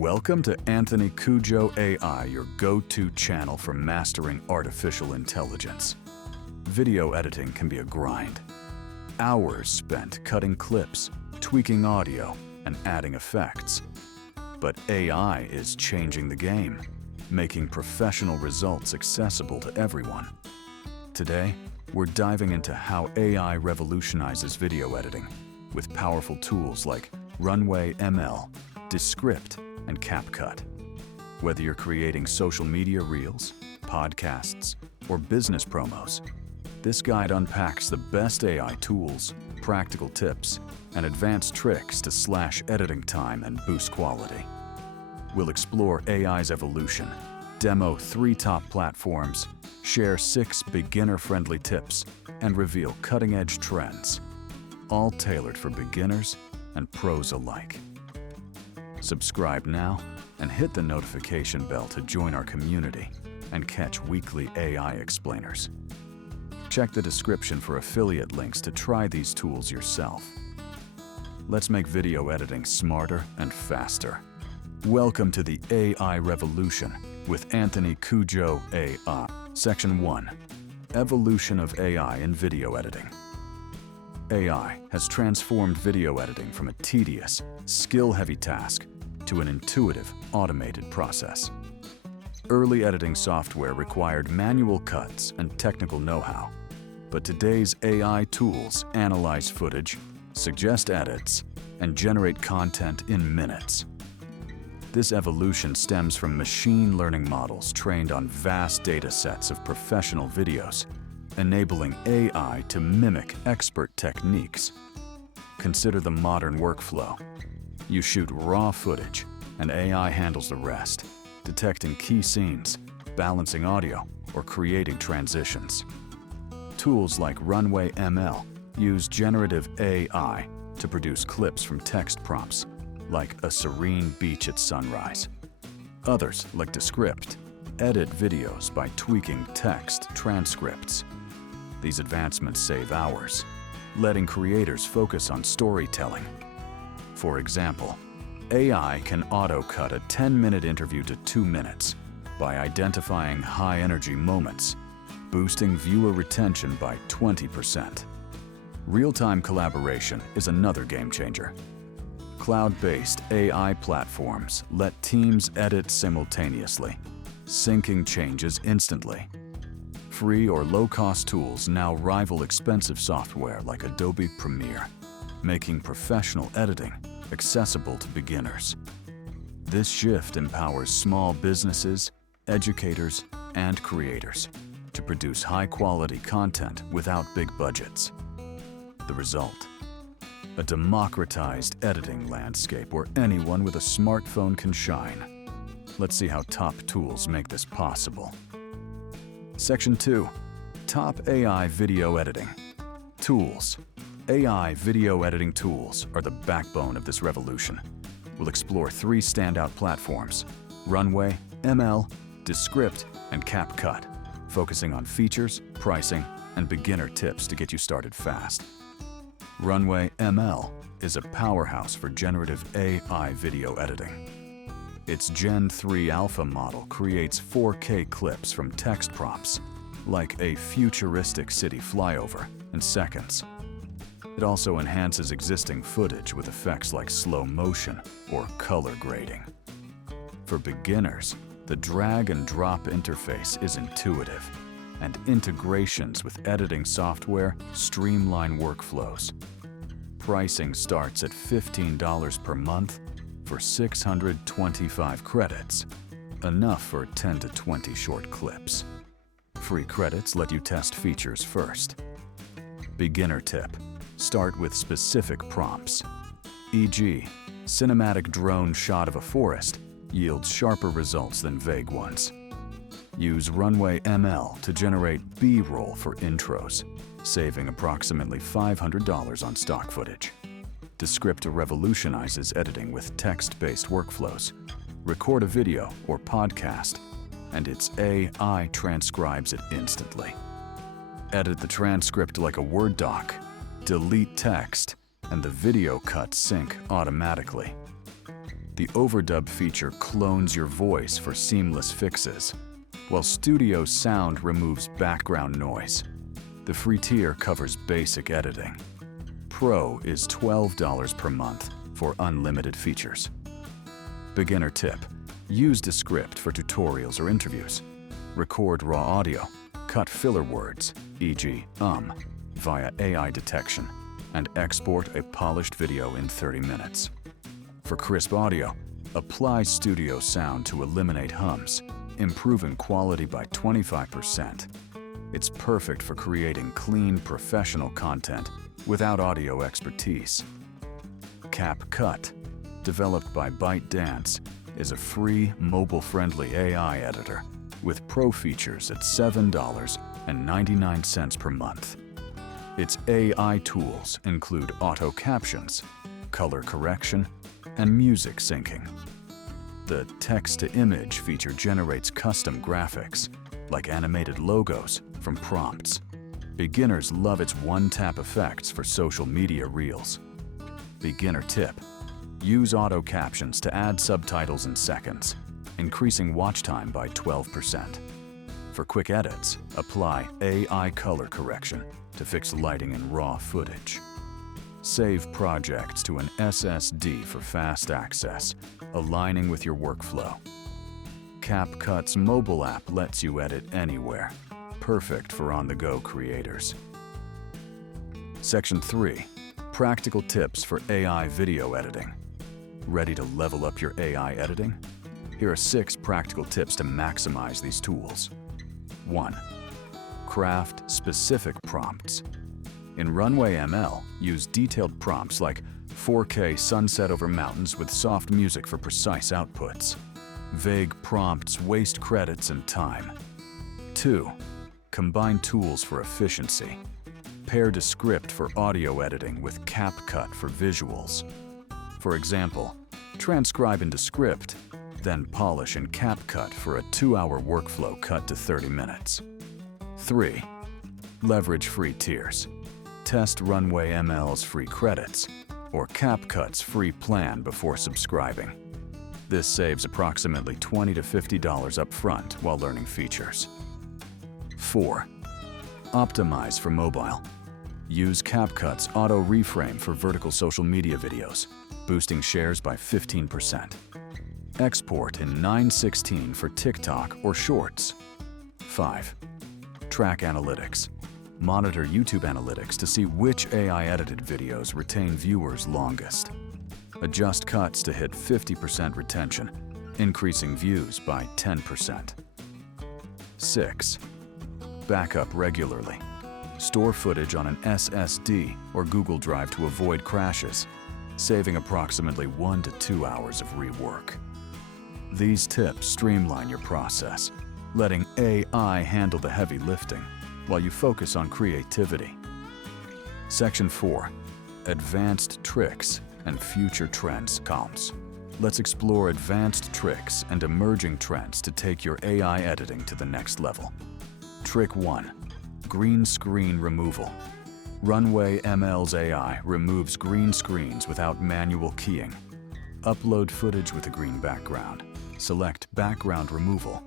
Welcome to Anthony Cujo AI, your go-to channel for mastering artificial intelligence. Video editing can be a grind. Hours spent cutting clips, tweaking audio, and adding effects. But AI is changing the game, making professional results accessible to everyone. Today, we're diving into how AI revolutionizes video editing with powerful tools like RunwayML, Descript, and CapCut. Whether you're creating social media reels, podcasts, or business promos, this guide unpacks the best AI tools, practical tips, and advanced tricks to slash editing time and boost quality. We'll explore AI's evolution, demo 3 top platforms, share 6 beginner-friendly tips, and reveal cutting-edge trends, all tailored for beginners and pros alike. Subscribe now and hit the notification bell to join our community and catch weekly AI explainers. Check the description for affiliate links to try these tools yourself. Let's make video editing smarter and faster. Welcome to the AI Revolution with Anthony Cujo AI. Section 1. Evolution of AI in video editing. AI has transformed video editing from a tedious, skill-heavy task to an intuitive, automated process. Early editing software required manual cuts and technical know-how, but today's AI tools analyze footage, suggest edits, and generate content in minutes. This evolution stems from machine learning models trained on vast data sets of professional videos, enabling AI to mimic expert techniques. Consider the modern workflow. You shoot raw footage, and AI handles the rest, detecting key scenes, balancing audio, or creating transitions. Tools like RunwayML use generative AI to produce clips from text prompts, like a serene beach at sunrise. Others, like Descript, edit videos by tweaking text transcripts. These advancements save hours, letting creators focus on storytelling. For example, AI can auto-cut a 10-minute interview to 2 minutes by identifying high-energy moments, boosting viewer retention by 20%. Real-time collaboration is another game-changer. Cloud-based AI platforms let teams edit simultaneously, syncing changes instantly. Free or low-cost tools now rival expensive software like Adobe Premiere, making professional editing accessible to beginners. This shift empowers small businesses, educators, and creators to produce high-quality content without big budgets. The result: a democratized editing landscape where anyone with a smartphone can shine. Let's see how top tools make this possible. Section 2. Top AI video editing. Tools. AI video editing tools are the backbone of this revolution. We'll explore 3 standout platforms: RunwayML, Descript, and CapCut, focusing on features, pricing, and beginner tips to get you started fast. RunwayML is a powerhouse for generative AI video editing. Its Gen 3 Alpha model creates 4K clips from text prompts, like a futuristic city flyover, in seconds. It also enhances existing footage with effects like slow motion or color grading. For beginners, the drag-and-drop interface is intuitive, and integrations with editing software streamline workflows. Pricing starts at $15 per month for 625 credits, enough for 10 to 20 short clips. Free credits let you test features first. Beginner tip: start with specific prompts. E.g., cinematic drone shot of a forest yields sharper results than vague ones. Use RunwayML to generate B-roll for intros, saving approximately $500 on stock footage. Descript revolutionizes editing with text-based workflows. Record a video or podcast, and its AI transcribes it instantly. Edit the transcript like a Word doc, delete text, and the video cuts sync automatically. The overdub feature clones your voice for seamless fixes, while Studio Sound removes background noise. The free tier covers basic editing. Pro is $12 per month for unlimited features. Beginner tip: use Descript for tutorials or interviews. Record raw audio, cut filler words, e.g., via AI detection, and export a polished video in 30 minutes. For crisp audio, apply Studio Sound to eliminate hums, improving quality by 25%. It's perfect for creating clean, professional content without audio expertise. CapCut, developed by ByteDance, is a free, mobile-friendly AI editor with pro features at $7.99 per month. Its AI tools include auto captions, color correction, and music syncing. The text-to-image feature generates custom graphics, like animated logos, from prompts. Beginners love its one-tap effects for social media reels. Beginner tip: use auto captions to add subtitles in seconds, increasing watch time by 12%. For quick edits, apply AI color correction to fix lighting in raw footage. Save projects to an SSD for fast access, aligning with your workflow. CapCut's mobile app lets you edit anywhere, perfect for on-the-go creators. Section 3. Practical tips for AI video editing. Ready to level up your AI editing? Here are 6 practical tips to maximize these tools. 1. Craft specific prompts. In RunwayML, use detailed prompts like 4K sunset over mountains with soft music for precise outputs. Vague prompts waste credits and time. 2. Combine tools for efficiency. Pair Descript for audio editing with CapCut for visuals. For example, transcribe in Descript, then polish in CapCut for a 2-hour workflow cut to 30 minutes. 3. Leverage free tiers. Test RunwayML's free credits or CapCut's free plan before subscribing. This saves approximately $20 to $50 up front while learning features. 4. Optimize for mobile. Use CapCut's auto reframe for vertical social media videos, boosting shares by 15%. Export in 9:16 for TikTok or Shorts. 5. Track analytics. Monitor YouTube analytics to see which AI-edited videos retain viewers longest. Adjust cuts to hit 50% retention, increasing views by 10%. 6. Backup regularly. Store footage on an SSD or Google Drive to avoid crashes, saving approximately 1 to 2 hours of rework. These tips streamline your process, letting AI handle the heavy lifting while you focus on creativity. Section 4. Advanced tricks and future trends columns. Let's explore advanced tricks and emerging trends to take your AI editing to the next level. Trick 1. Green screen removal. RunwayML's AI removes green screens without manual keying. Upload footage with a green background. Select background removal,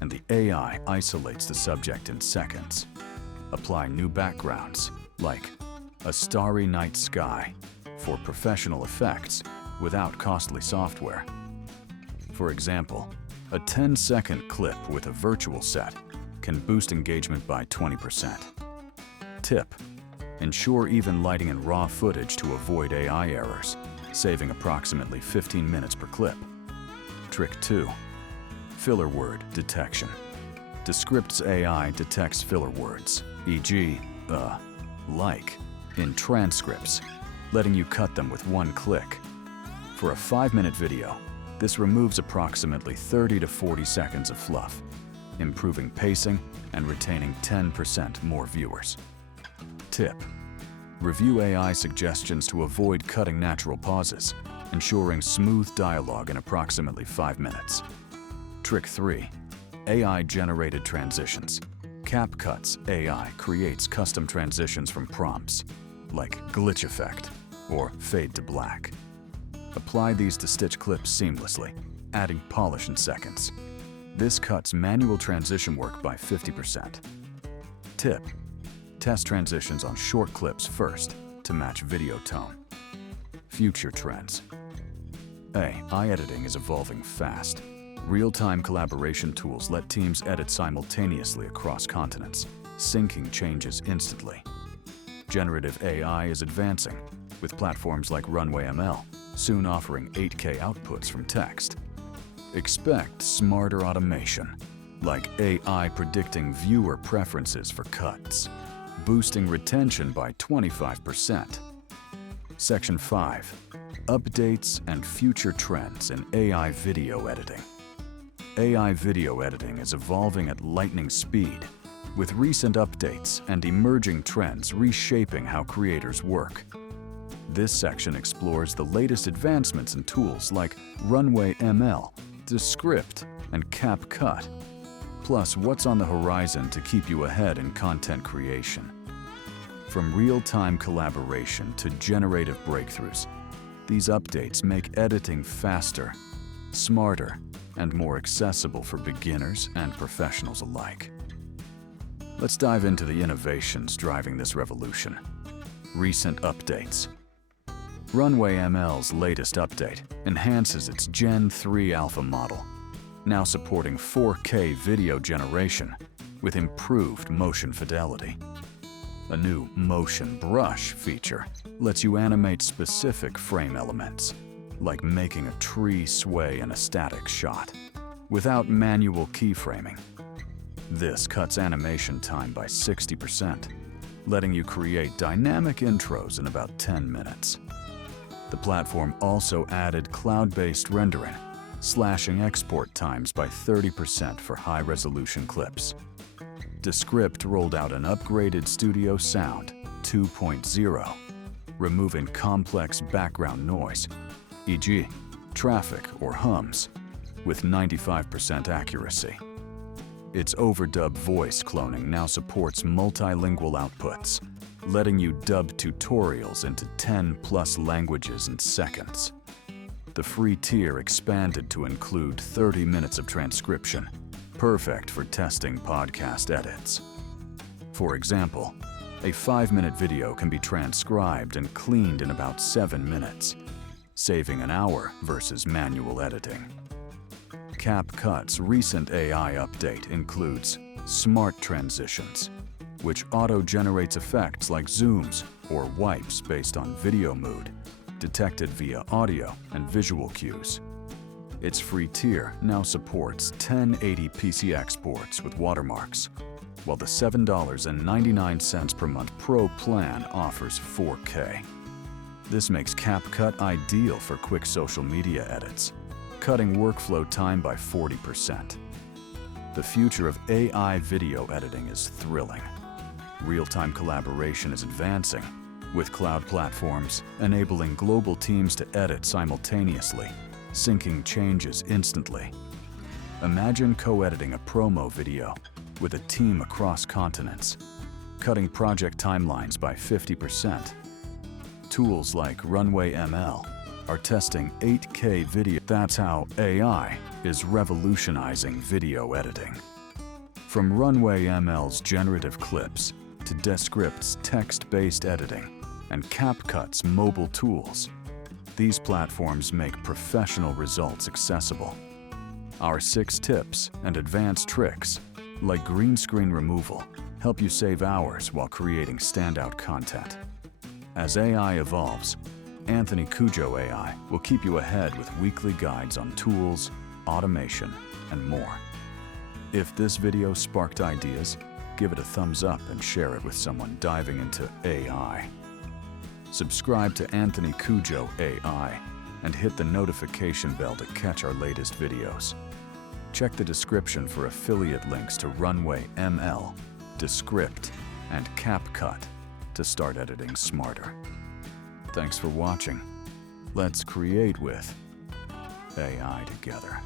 and the AI isolates the subject in seconds. Apply new backgrounds, like a starry night sky, for professional effects without costly software. For example, a 10-second clip with a virtual set can boost engagement by 20%. Tip: ensure even lighting in raw footage to avoid AI errors, saving approximately 15 minutes per clip. Trick 2. Filler word detection. Descript's AI detects filler words, e.g., like, in transcripts, letting you cut them with one click. For a 5-minute video, this removes approximately 30 to 40 seconds of fluff, improving pacing and retaining 10% more viewers. Tip: review AI suggestions to avoid cutting natural pauses, ensuring smooth dialogue in approximately 5 minutes. Trick 3. AI-generated transitions. CapCut's AI creates custom transitions from prompts, like glitch effect or fade to black. Apply these to stitch clips seamlessly, adding polish in seconds. This cuts manual transition work by 50%. Tip: test transitions on short clips first to match video tone. Future trends. AI editing is evolving fast. Real-time collaboration tools let teams edit simultaneously across continents, syncing changes instantly. Generative AI is advancing, with platforms like RunwayML soon offering 8K outputs from text. Expect smarter automation, like AI predicting viewer preferences for cuts, boosting retention by 25%. Section 5. Updates and future trends in AI video editing. AI video editing is evolving at lightning speed, with recent updates and emerging trends reshaping how creators work. This section explores the latest advancements in tools like RunwayML, Descript, and CapCut, plus what's on the horizon to keep you ahead in content creation. From real-time collaboration to generative breakthroughs, these updates make editing faster, smarter, and more accessible for beginners and professionals alike. Let's dive into the innovations driving this revolution. Recent updates. RunwayML's latest update enhances its Gen 3 alpha model, now supporting 4K video generation with improved motion fidelity. A new motion brush feature lets you animate specific frame elements, like making a tree sway in a static shot, without manual keyframing. This cuts animation time by 60%, letting you create dynamic intros in about 10 minutes. The platform also added cloud-based rendering, slashing export times by 30% for high-resolution clips. Descript rolled out an upgraded Studio Sound 2.0, removing complex background noise, e.g., traffic or hums, with 95% accuracy. Its overdub voice cloning now supports multilingual outputs, letting you dub tutorials into 10+ languages in seconds. The free tier expanded to include 30 minutes of transcription, perfect for testing podcast edits. For example, a 5-minute video can be transcribed and cleaned in about 7 minutes, saving an hour versus manual editing. CapCut's recent AI update includes smart transitions, which auto-generates effects like zooms or wipes based on video mood, detected via audio and visual cues. Its free tier now supports 1080p exports with watermarks, while the $7.99 per month Pro plan offers 4K. This makes CapCut ideal for quick social media edits, cutting workflow time by 40%. The future of AI video editing is thrilling. Real-time collaboration is advancing, with cloud platforms enabling global teams to edit simultaneously, syncing changes instantly. Imagine co-editing a promo video with a team across continents, cutting project timelines by 50%. Tools like RunwayML are testing 8K video. That's how AI is revolutionizing video editing. From RunwayML's generative clips to Descript's text-based editing and CapCut's mobile tools, these platforms make professional results accessible. Our 6 tips and advanced tricks, like green screen removal, help you save hours while creating standout content. As AI evolves, Anthony Cujo AI will keep you ahead with weekly guides on tools, automation, and more. If this video sparked ideas, give it a thumbs up and share it with someone diving into AI. Subscribe to Anthony Cujo AI and hit the notification bell to catch our latest videos. Check the description for affiliate links to RunwayML, Descript, and CapCut to start editing smarter. Thanks for watching. Let's create with AI together.